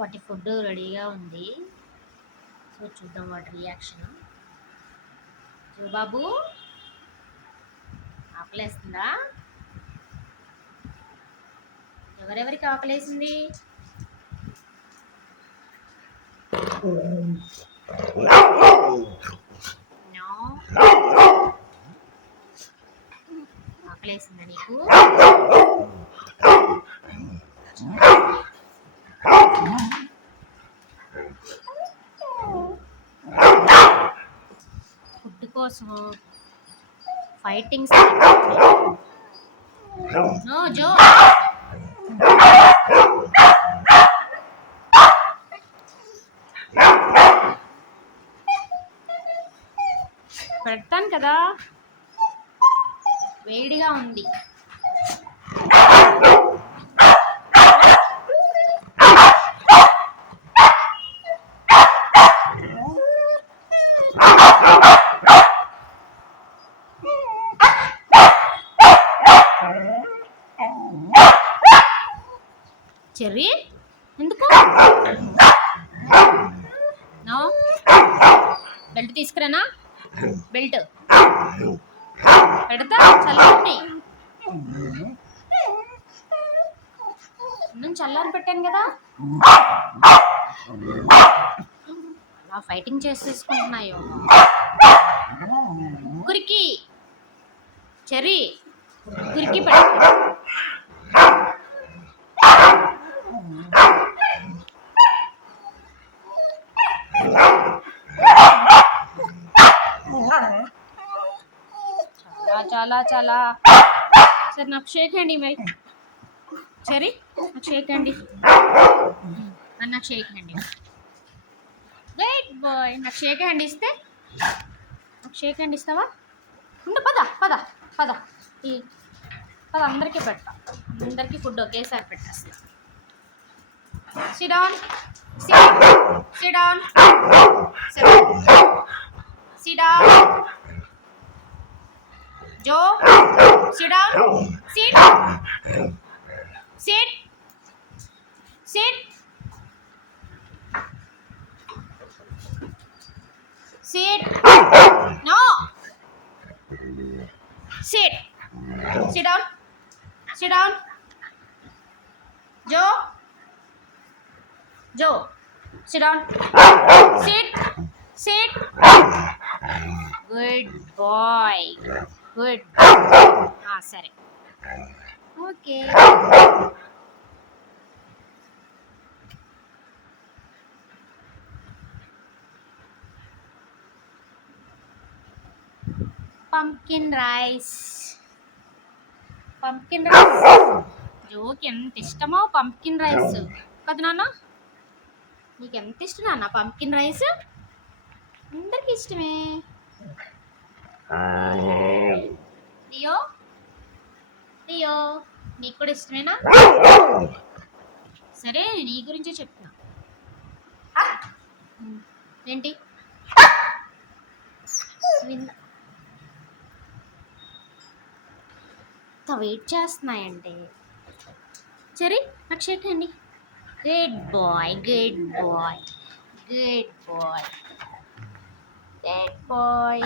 వాటి ఫుడ్ రెడీగా ఉంది. సో చూద్దాం వాటి రియాక్షన్. సో బాబు ఆకలేస్తుందా? ఎవరెవరికి ఆకలేసింది? ఆకలేసిందా నీకు? ఫుడ్ కోసం ఫైటింగ్స్. నో జో, పెడతాను కదా, వేడిగా ఉంది. చెర్రీ ఎందుకు? నో, బెల్ట్ తీసుకురానా? బెల్ట్ పెడతా, చల్లారి నేను చల్లారి పెట్టాను కదా. అలా ఫైటింగ్ చేసేసుకుంటున్నాయో. కురికి చెర్రీ, కురికి పెట్ట. చాలా చాలా సరే, నాకు షేక్ హ్యాండ్ ఇవ్వండి. సరే నాకు షేక్ హ్యాండ్, నాకు షేక్ హ్యాండ్. Good bye. నాకు షేక్ హ్యాండ్ ఇస్తే, నాకు షేక్ హ్యాండ్ ఇస్తావా? ఉండు, పద పద పద పద, అందరికీ పెడతా. అందరికీ ఫుడ్ ఒకేసారి పెట్టేస్తా. Sit down. Sit down. Sit down. Joe, sit down. Sit. Sit. Sit. Sit. No. Sit. Sit down. Sit down. Joe. Joe, sit down. Sit. Sit. Good boy. Good. సరే. Okay. Pumpkin rice. Pumpkin rice. జోకి ఎంత ఇష్టమో pumpkin rice కదా నాన్న? నీకు ఎంత ఇష్టం నాన్న పంప్కిన్ రైస్? అందరికి ఇష్టమే. లియో, లియో నీకు కూడా ఇష్టమేనా? సరే, నీ గురించే చెప్తున్నా. ఏంటి వెయిట్ చేస్తున్నాయంటే? సరే నాకు షేక్ అండి. Good boy, good boy, good boy, good bye.